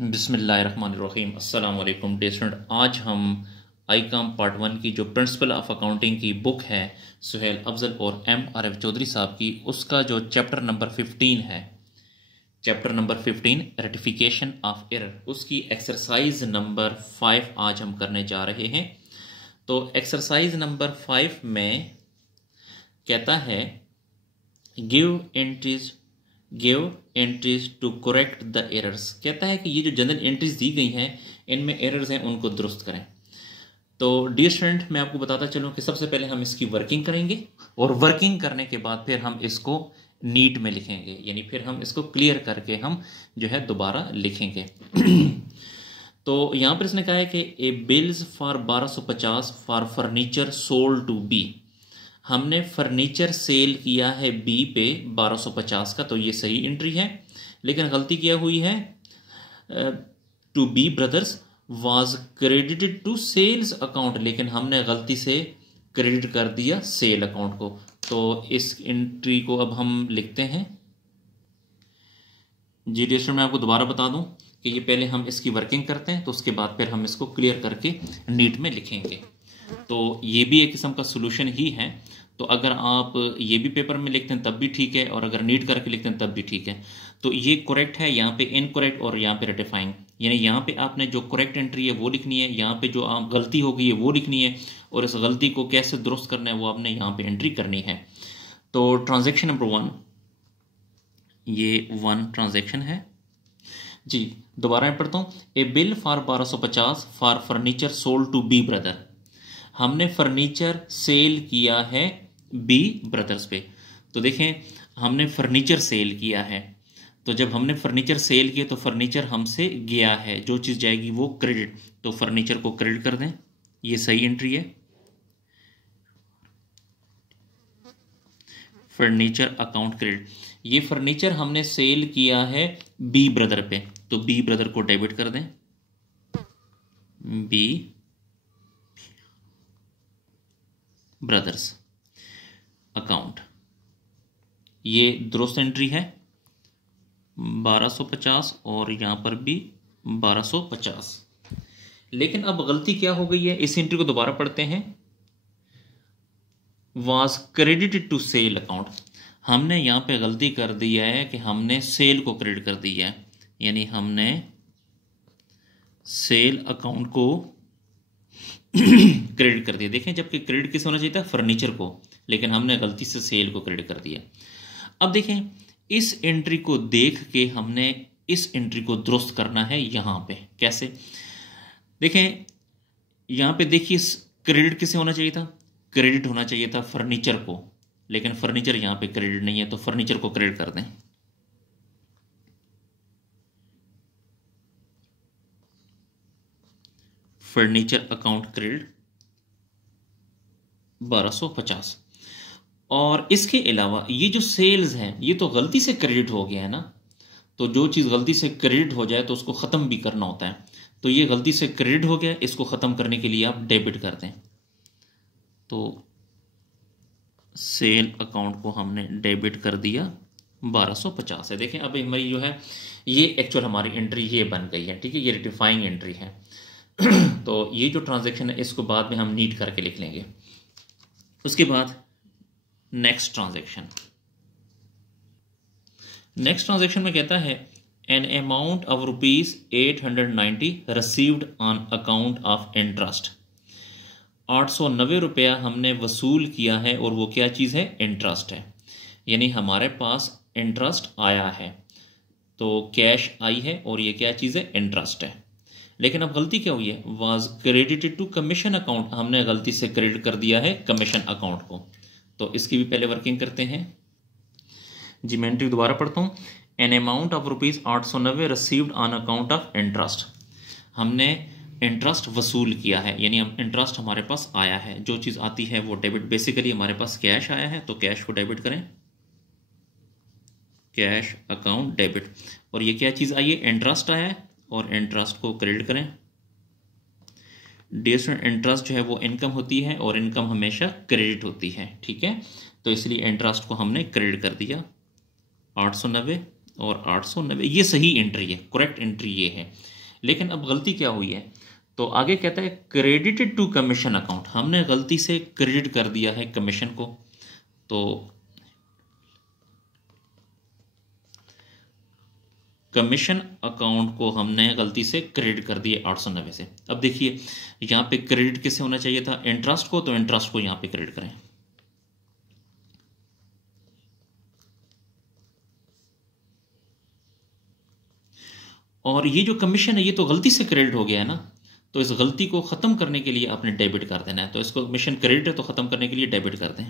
बिस्मिल्लाहिर्रहमानिर्रहीम। अस्सलाम वालेकुम डियर स्टूडेंट। आज हम आईकॉम पार्ट 1 की जो प्रिंसिपल ऑफ अकाउंटिंग की बुक है सुहेल अफजल और MRF चौधरी साहब की, उसका जो चैप्टर नंबर 15 है, chapter number 15 ratification of error, उसकी एक्सरसाइज नंबर 5 आज हम करने जा रहे हैं। तो एक्सरसाइज नंबर 5 में कहता है give entries to correct the errors. कहता है कि ये जो जनरल एंट्रीज दी गई हैं इनमें एरर्स हैं, उनको दुरुस्त करें। तो डियर स्टूडेंट, मैं आपको बताता चलूं कि सबसे पहले हम इसकी वर्किंग करेंगे और वर्किंग करने के बाद फिर हम इसको नीट में लिखेंगे, यानी फिर हम इसको क्लियर करके हम जो है दोबारा लिखेंगे। तो यहां पर इसने कहा है कि a bills for 1250 for furniture sold to B. हमने फर्नीचर सेल किया है बी पे 1250 का, तो ये सही एंट्री है। लेकिन गलती क्या हुई है, to B brothers was credited to sales account, लेकिन हमने गलती से क्रेडिट कर दिया सेल अकाउंट को। तो इस एंट्री को अब हम लिखते हैं। जी डियर स्टूडेंट, मैं आपको दोबारा बता दूं कि ये पहले हम इसकी वर्किंग करते हैं, तो उसके बाद फिर हम इसको क्लियर करके नीट में लिखेंगे। तो ये भी एक किस्म का सोल्यूशन ही है। तो अगर आप ये भी पेपर में लिखते हैं तब भी ठीक है, और अगर नीट करके लिखते हैं तब भी ठीक है। तो ये करेक्ट है, यहाँ पे इनकरेक्ट और यहाँ पे रेटिफाइंग, यानी यहाँ पे आपने जो करेक्ट एंट्री है वो लिखनी है, यहाँ पे जो आप गलती हो गई है वो लिखनी है, और इस गलती को कैसे दुरुस्त करना है वो आपने यहाँ पे एंट्री करनी है। तो ट्रांजेक्शन नंबर 1, ये 1 ट्रांजेक्शन है जी। दोबारा पढ़ता हूँ। A bill for 1250 for furniture sold to B brother. हमने फर्नीचर सेल किया है बी ब्रदर्स पे। तो देखें, हमने फर्नीचर सेल किया है, तो जब हमने फर्नीचर सेल किया तो फर्नीचर हमसे गया है, जो चीज़ जाएगी वो क्रेडिट, तो फर्नीचर को क्रेडिट कर दें, ये सही एंट्री है। फर्नीचर अकाउंट क्रेडिट, ये फर्नीचर हमने सेल किया है बी ब्रदर पे, तो बी ब्रदर को डेबिट कर दें, बी ब्रदर्स अकाउंट। ये दुरुस्त एंट्री है 1250, और यहां पर भी 1250। लेकिन अब गलती क्या हो गई है, इस एंट्री को दोबारा पढ़ते हैं। Was credited to sale account, हमने यहां पे गलती कर दिया है कि हमने सेल को क्रेडिट कर दिया है, यानी हमने सेल अकाउंट को क्रेडिट कर दिया। देखें, जबकि क्रेडिट किस होना चाहिए था, फर्नीचर को, लेकिन हमने गलती से सेल को क्रेडिट कर दिया। अब देखें, इस एंट्री को देख के हमने इस एंट्री को दुरुस्त करना है। यहां पे कैसे, देखें यहां पे देखिए, क्रेडिट किसे होना चाहिए था, क्रेडिट होना चाहिए था फर्नीचर को, लेकिन फर्नीचर यहां पे क्रेडिट नहीं है, तो फर्नीचर को क्रेडिट कर दें। Furniture account credit 1250। और इसके अलावा ये जो सेल्स हैं ये तो गलती से क्रेडिट हो गया है ना, तो जो चीज़ गलती से क्रेडिट हो जाए तो उसको ख़त्म भी करना होता है। तो ये गलती से क्रेडिट हो गया, इसको ख़त्म करने के लिए आप डेबिट कर दें। तो सेल अकाउंट को हमने डेबिट कर दिया 1250 है। देखें, अब हमारी जो है ये एक्चुअल हमारी एंट्री ये बन गई है, ठीक है, ये रेटिफाइंग एंट्री है। तो ये जो ट्रांजैक्शन है इसको बाद में हम नीट करके लिख लेंगे। उसके बाद नेक्स्ट ट्रांजैक्शन में कहता है an amount of ₹890 received on account of interest. 890 रुपया हमने वसूल किया है, और वो क्या चीज़ है, इंटरेस्ट है, यानी हमारे पास इंटरेस्ट आया है, तो कैश आई है और ये क्या चीज़ है, इंटरेस्ट है। लेकिन अब गलती क्या हुई है, was credited to commission account, हमने गलती से क्रेडिट कर दिया है कमीशन अकाउंट को। तो इसकी भी पहले वर्किंग करते हैं जी। मैं एंट्री दोबारा पढ़ता हूँ। An amount of ₹890 received on account of interest, हमने इंटरेस्ट वसूल किया है, यानी हम इंटरेस्ट हमारे पास आया है, जो चीज़ आती है वो डेबिट। बेसिकली हमारे पास कैश आया है, तो कैश को डेबिट करें, कैश अकाउंट डेबिट। और ये क्या चीज़ आई है, इंटरेस्ट आया है, और इंटरेस्ट को क्रेडिट करें। डियर स्टूडेंट, इंटरेस्ट जो है वो इनकम होती है, और इनकम हमेशा क्रेडिट होती है, ठीक है। तो इसलिए इंटरेस्ट को हमने क्रेडिट कर दिया 890, और 890, ये सही एंट्री है, करेक्ट एंट्री ये है। लेकिन अब गलती क्या हुई है, तो आगे कहता है क्रेडिटेड टू कमीशन अकाउंट, हमने गलती से क्रेडिट कर दिया है कमीशन को, तो कमीशन अकाउंट को हमने गलती से क्रेडिट कर दिए 890 से। अब देखिए यहाँ पे क्रेडिट किसे होना चाहिए था, इंटरेस्ट को, तो इंटरेस्ट को यहाँ पे क्रेडिट करें। और ये जो कमीशन है ये तो गलती से क्रेडिट हो गया है ना, तो इस गलती को ख़त्म करने के लिए आपने डेबिट कर देना है। तो इसको कमीशन क्रेडिट है तो ख़त्म करने के लिए डेबिट कर दें।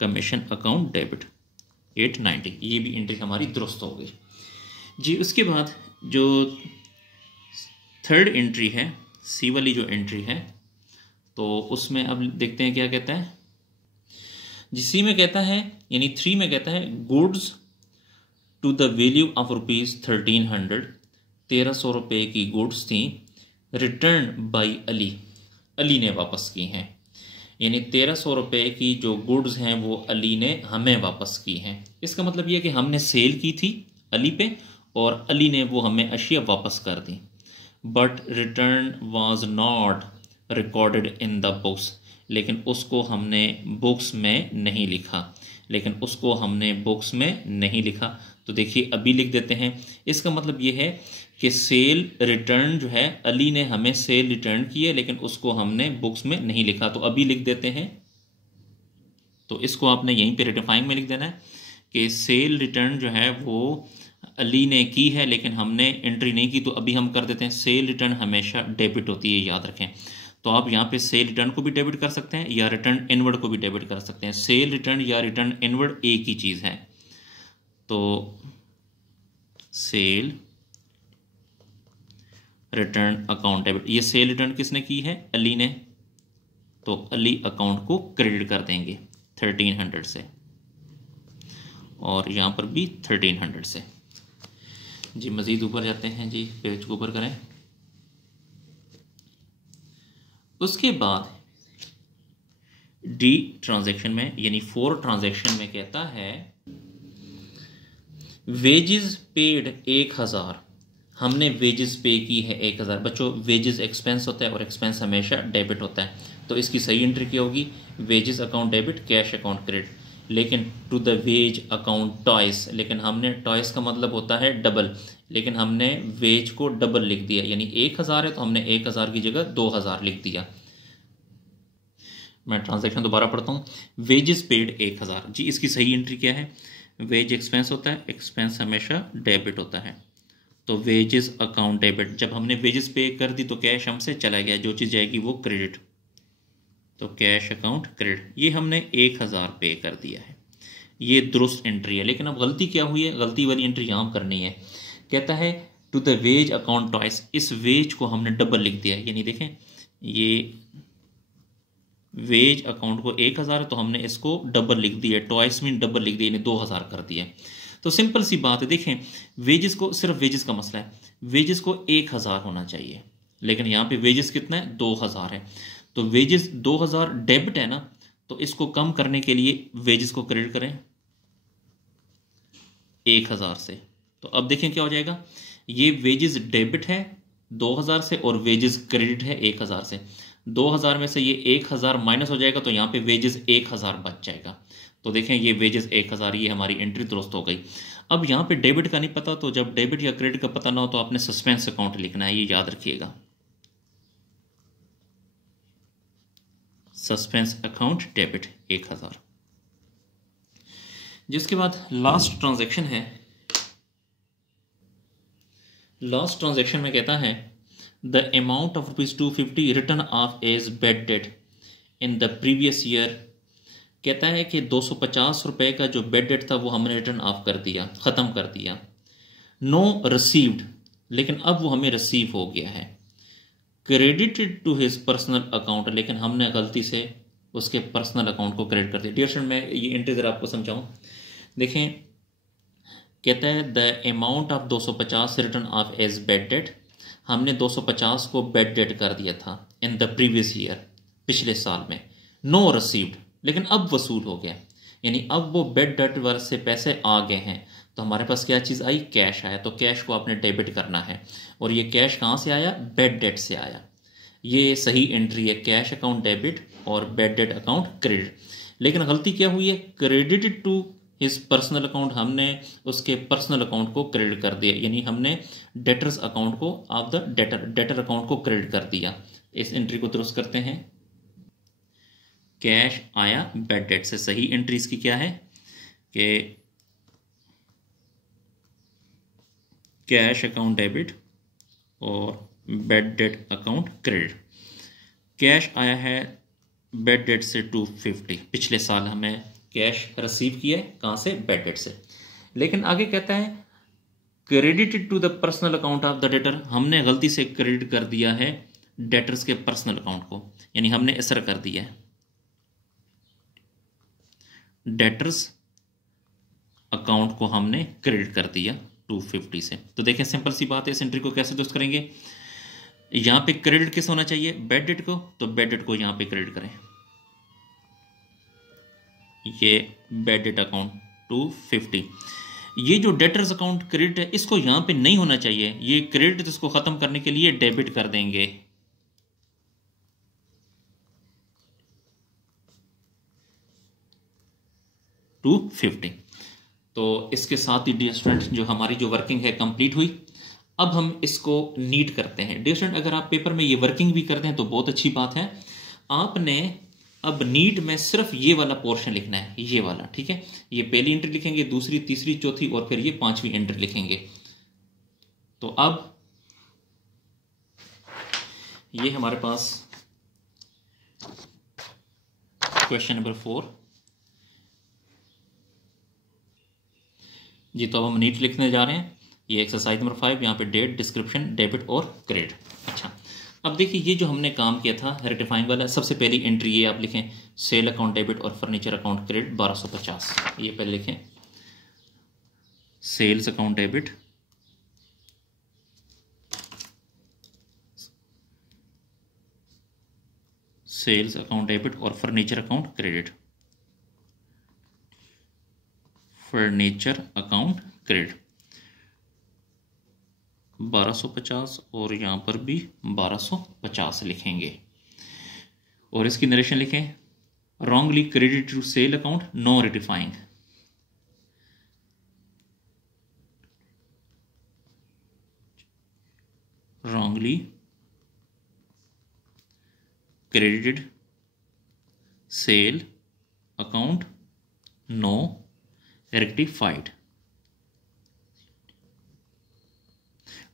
कमीशन अकाउंट डेबिट 890, ये भी एंट्री हमारी दुरुस्त हो गई जी। उसके बाद जो थर्ड एंट्री है, सी वाली जो एंट्री है, तो उसमें अब देखते हैं क्या कहता है जी। सी में कहता है, यानी 3 में कहता है goods to the value of ₹1300, 1300 रुपये की गुड्स थी, रिटर्न बाई अली, अली ने वापस की हैं। यानी 1300 रुपये की जो गुड्स हैं वो अली ने हमें वापस की हैं। इसका मतलब ये है कि हमने सेल की थी अली पे और अली ने वो हमें अशिया वापस कर दी। But return was not recorded in the books, लेकिन उसको हमने बुक्स में नहीं लिखा, तो देखिए अभी लिख देते हैं। इसका मतलब ये है कि सेल रिटर्न जो है, अली ने हमें सेल रिटर्न की है लेकिन उसको हमने बुक्स में नहीं लिखा, तो अभी लिख देते हैं। तो इसको आपने यहीं पे रेटिफाइंग में लिख देना है कि सेल रिटर्न जो है वो अली ने की है लेकिन हमने एंट्री नहीं की, तो अभी हम कर देते हैं सेल रिटर्न हमेशा डेबिट होती है, याद रखें। तो आप यहाँ पे सेल रिटर्न को भी डेबिट कर सकते हैं या रिटर्न इनवर्ड को भी डेबिट कर सकते हैं। सेल रिटर्न या रिटर्न इनवर्ड एक ही चीज़ है। तो सेल रिटर्न अकाउंट डेबिट, ये सेल रिटर्न किसने की है, अली ने, तो अली अकाउंट को क्रेडिट कर देंगे 1300 से, और यहाँ पर भी 1300 से जी। मज़ीद ऊपर जाते हैं जी, पेज को ऊपर करें। उसके बाद डी ट्रांजैक्शन में, यानी 4 ट्रांजैक्शन में कहता है वेजेस पेड 1000, हमने वेजेस पे की है 1000। बच्चों वेजेस एक्सपेंस होता है और एक्सपेंस हमेशा डेबिट होता है, तो इसकी सही एंट्री क्या होगी, wages account debit, cash account credit. लेकिन to the wage account toys, लेकिन हमने टॉयस का मतलब होता है डबल, लेकिन हमने वेज को डबल लिख दिया, यानी 1000 है तो हमने 1000 की जगह 2000 लिख दिया। मैं ट्रांजैक्शन दोबारा पढ़ता हूँ। वेजेस पेड 1000 जी, इसकी सही एंट्री क्या है, वेज एक्सपेंस होता है, एक्सपेंस हमेशा डेबिट होता है, तो वेजेस अकाउंट डेबिट। जब हमने वेजेस पे कर दी तो कैश हमसे चला गया, जो चीज़ जाएगी वो क्रेडिट, तो कैश अकाउंट क्रेडिट, ये हमने 1000 पे कर दिया है, ये दुरुस्त एंट्री है। लेकिन अब गलती क्या हुई है, गलती वाली एंट्री यहाँ करनी है। कहता है to the wage account toys, इस वेज को हमने डबल लिख दिया है, यानी देखें ये वेज अकाउंट को 1000 है तो हमने इसको डबल लिख दिया, टॉयस मीन डबल लिख दिया, यानी 2000 कर दिया। तो सिंपल सी बात है, देखें वेजेस को, सिर्फ वेजेस का मसला है, वेजेस को 1000 होना चाहिए, लेकिन यहाँ पे वेजेस कितना है, 2000 है, तो वेजेस 2000 डेबिट है ना, तो इसको कम करने के लिए वेजेस को क्रेडिट करें 1000 से। तो अब देखें क्या हो जाएगा, ये वेजेस डेबिट है 2000 से और वेजेस क्रेडिट है 1000 से। 2000 में से ये 1000 माइनस हो जाएगा, तो यहाँ पे वेजेस 1000 बच जाएगा। तो देखें ये वेजेस 1000, ये हमारी एंट्री दुरुस्त हो गई। अब यहाँ पे डेबिट का नहीं पता, तो जब डेबिट या क्रेडिट का पता ना हो तो आपने सस्पेंस अकाउंट लिखना है, ये याद रखिएगा, सस्पेंस अकाउंट डेबिट 1000। जिसके बाद लास्ट ट्रांजैक्शन है, लास्ट ट्रांजैक्शन में कहता है the amount of ₹250 written off as bad debt in the previous year. कहता है कि 250 रुपये का जो बेड डेट था वो हमने रिटर्न ऑफ कर दिया, ख़त्म कर दिया। नो रिसीव्ड, लेकिन अब वो हमें रिसीव हो गया है। Credited to his personal account, लेकिन हमने गलती से उसके पर्सनल अकाउंट को क्रेडिट कर दिया। डियर स्टूडेंट, मैं ये एंट्री ज़रा आपको समझाऊँ। देखें कहता है the amount of 250 written off as bad debt, हमने 250 को बेड डेट कर दिया था इन द प्रीवियस ईयर, पिछले साल में। नो रिसीव्ड, लेकिन अब वसूल हो गया, यानी अब वो बैड डेट वर्थ से पैसे आ गए हैं, तो हमारे पास क्या चीज़ आई, कैश आया। तो कैश को आपने डेबिट करना है, और ये कैश कहाँ से आया, बैड डेट से आया। ये सही एंट्री है, कैश अकाउंट डेबिट और बैड डेट अकाउंट क्रेडिट। लेकिन गलती क्या हुई है, credited to his personal account, हमने उसके पर्सनल अकाउंट को क्रेडिट कर दिया, यानी हमने डेटर्स अकाउंट को ऑफ द डेटर अकाउंट को क्रेडिट कर दिया। इस एंट्री को दुरुस्त करते हैं। कैश आया बैड डेट से, सही एंट्री इसकी क्या है कि कैश अकाउंट डेबिट और bad debt account credit. Cash आया है बैड डेट से 250, पिछले साल हमें कैश रिसीव किया है कहाँ से, बैड डेट से। लेकिन आगे कहता है credited to the personal account of the debtor, हमने गलती से क्रेडिट कर दिया है डेटर्स के पर्सनल अकाउंट को, यानी हमने असर कर दिया है डेटर्स अकाउंट को हमने क्रेडिट कर दिया 250 से। तो देखें सिंपल सी बात है, इस एंट्री को कैसे दुरुस्त करेंगे। यहां पे क्रेडिट किस होना चाहिए, बैड डेट को, तो बैड डेट को यहां पे क्रेडिट करें, ये बैड डेट अकाउंट 250। ये जो डेटर्स अकाउंट क्रेडिट है इसको यहां पे नहीं होना चाहिए, ये क्रेडिट इसको खत्म करने के लिए डेबिट कर देंगे। $250। तो इसके साथ ही डियर स्टूडेंट जो हमारी जो वर्किंग है कंप्लीट हुई। अब हम इसको नीट करते हैं। डियर स्टूडेंट अगर आप पेपर में ये वर्किंग भी करते हैं तो बहुत अच्छी बात है। आपने अब नीट में सिर्फ ये वाला पोर्शन लिखना है, ये वाला, ठीक है। ये पहली एंट्री लिखेंगे, दूसरी, तीसरी, चौथी और फिर ये पांचवी एंट्री लिखेंगे। तो अब ये हमारे पास क्वेश्चन नंबर 4 जी। तो अब हम नीट लिखने जा रहे हैं। ये एक्सरसाइज नंबर 5, यहाँ पे डेट, डिस्क्रिप्शन, डेबिट और क्रेडिट। अच्छा, अब देखिए ये जो हमने काम किया था रेक्टिफाइंग वाला, सबसे पहली एंट्री ये आप लिखें, सेल अकाउंट डेबिट और फर्नीचर अकाउंट क्रेडिट 1250। ये पहले लिखें, sales account debit, sales account debit और furniture account credit, furniture account credit 1250 और यहां पर भी 1250 लिखेंगे। और इसकी नरेशन लिखें, wrongly credit to sale account, no rectifying. wrongly credited sale account, no rectified।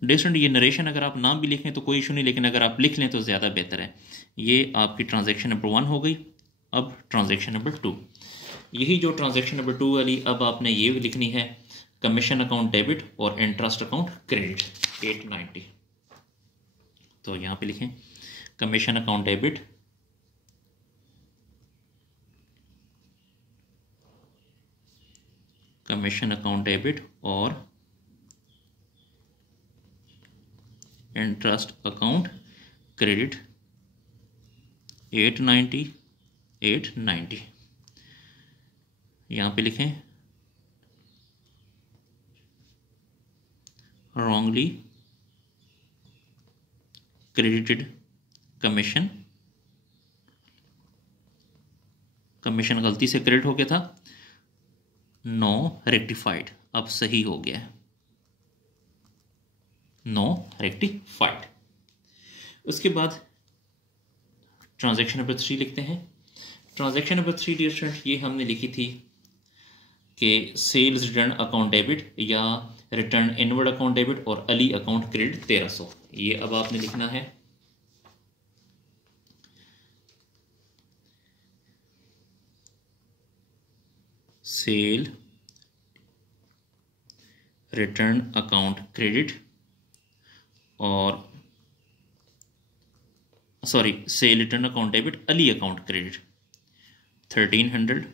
डिस्टेंट ये नरेशन अगर आप नाम भी लिखें तो कोई इशू नहीं, लेकिन अगर आप लिख लें तो ज़्यादा बेहतर है। ये आपकी ट्रांजैक्शन नंबर 1 हो गई। अब ट्रांजैक्शन नंबर 2, यही जो ट्रांजैक्शन नंबर 2 वाली, अब आपने ये लिखनी है, कमीशन अकाउंट डेबिट और इंटरेस्ट अकाउंट क्रेडिट 890। तो यहाँ पे लिखें commission account debit, commission account debit और इंटरेस्ट अकाउंट क्रेडिट 890। यहाँ पे लिखें wrongly credited कमीशन, कमीशन गलती से क्रेडिट हो गया था, नो रेक्टिफाइड, अब सही हो गया है, नो रेक्टिफाइड। उसके बाद ट्रांजैक्शन नंबर 3 लिखते हैं। ट्रांजैक्शन नंबर 3 डियर स्टूडेंट ये हमने लिखी थी कि सेल्स रिटर्न अकाउंट डेबिट या रिटर्न इनवर्ड अकाउंट डेबिट और अली अकाउंट क्रेडिट 1300। ये अब आपने लिखना है, सेल रिटर्न अकाउंट क्रेडिट और cell return account debit Ali account credit 1300,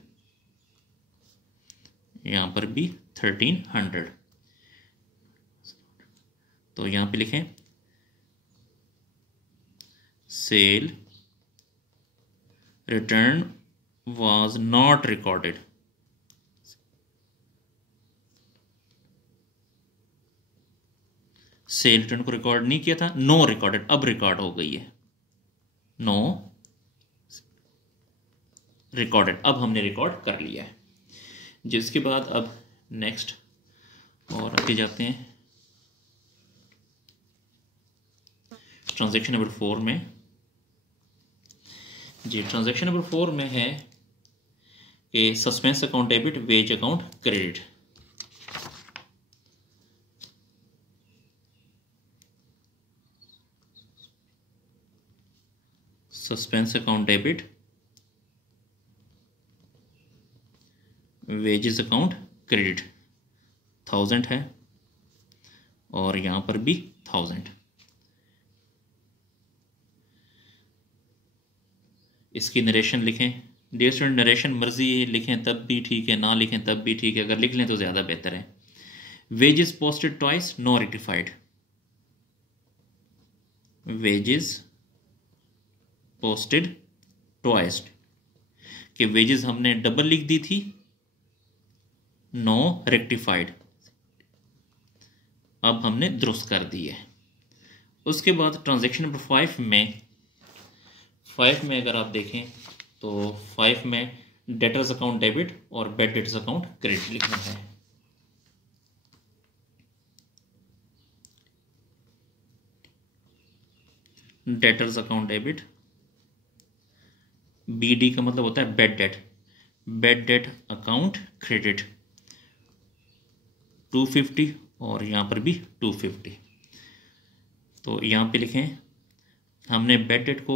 यहां पर भी 1300। तो यहां पे लिखें cell return was not recorded. Cell return को रिकॉर्ड नहीं किया था, नो रिकॉर्डेड, अब रिकॉर्ड हो गई है, नो रिकॉर्डेड, अब हमने रिकॉर्ड कर लिया है। जिसके बाद अब नेक्स्ट और आगे जाते हैं ट्रांजैक्शन नंबर 4 में। जी, ट्रांजैक्शन नंबर 4 में है कि suspense account debit, wage account credit. Suspense account debit, wages account credit 1000 है और यहां पर भी 1000। इसकी नरेशन लिखें। डियर स्टूडेंट, नरेशन मर्जी लिखें तब भी ठीक है, ना लिखें तब भी ठीक है, अगर लिख लें तो ज़्यादा बेहतर है। Wages posted twice, no rectified. Wages posted twice, कि वेजेस हमने डबल लिख दी थी, नो रेक्टिफाइड, अब हमने दुरुस्त कर दी है। उसके बाद ट्रांजैक्शन नंबर 5 में अगर आप देखें तो 5 में डेटर्स अकाउंट डेबिट और बैड डेटर्स अकाउंट क्रेडिट लिखना है। डेटर्स अकाउंट डेबिट, BD का मतलब होता है bad debt, bad debt account credit 250 और यहां पर भी 250। तो यहां पे लिखें हमने बैड डेट को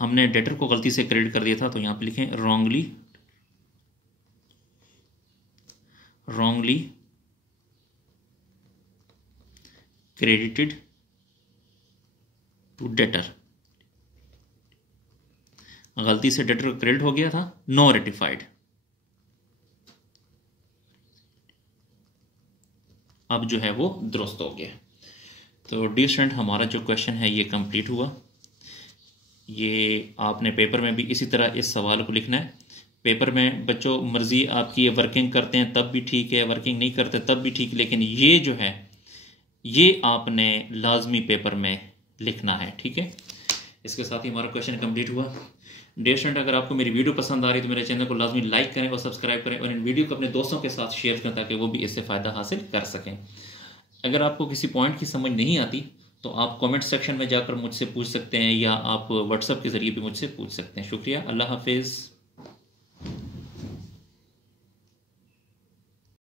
हमने डेटर को गलती से क्रेडिट कर दिया था, तो यहां पे लिखें रॉन्गली क्रेडिटेड टू डेटर, गलती से डेटर को क्रेडिट हो गया था, नो रेटिफाइड, अब जो है वो दुरुस्त हो गया। तो डियर स्टूडेंट, हमारा जो क्वेश्चन है ये कंप्लीट हुआ। ये आपने पेपर में भी इसी तरह इस सवाल को लिखना है। पेपर में बच्चों मर्जी आपकी, ये वर्किंग करते हैं तब भी ठीक है, वर्किंग नहीं करते तब भी ठीक, लेकिन ये जो है ये आपने लाजमी पेपर में लिखना है, ठीक है। इसके साथ ही हमारा क्वेश्चन कंप्लीट हुआ। डियर स्टूडेंट, अगर आपको मेरी वीडियो पसंद आ रही है तो मेरे चैनल को लाजमी लाइक करें और सब्सक्राइब करें और इन वीडियो को अपने दोस्तों के साथ शेयर करें ताकि वो भी इससे फ़ायदा हासिल कर सकें। अगर आपको किसी पॉइंट की समझ नहीं आती तो आप कमेंट सेक्शन में जाकर मुझसे पूछ सकते हैं या आप व्हाट्सएप के ज़रिए भी मुझसे पूछ सकते हैं। शुक्रिया, अल्लाह हाफिज़।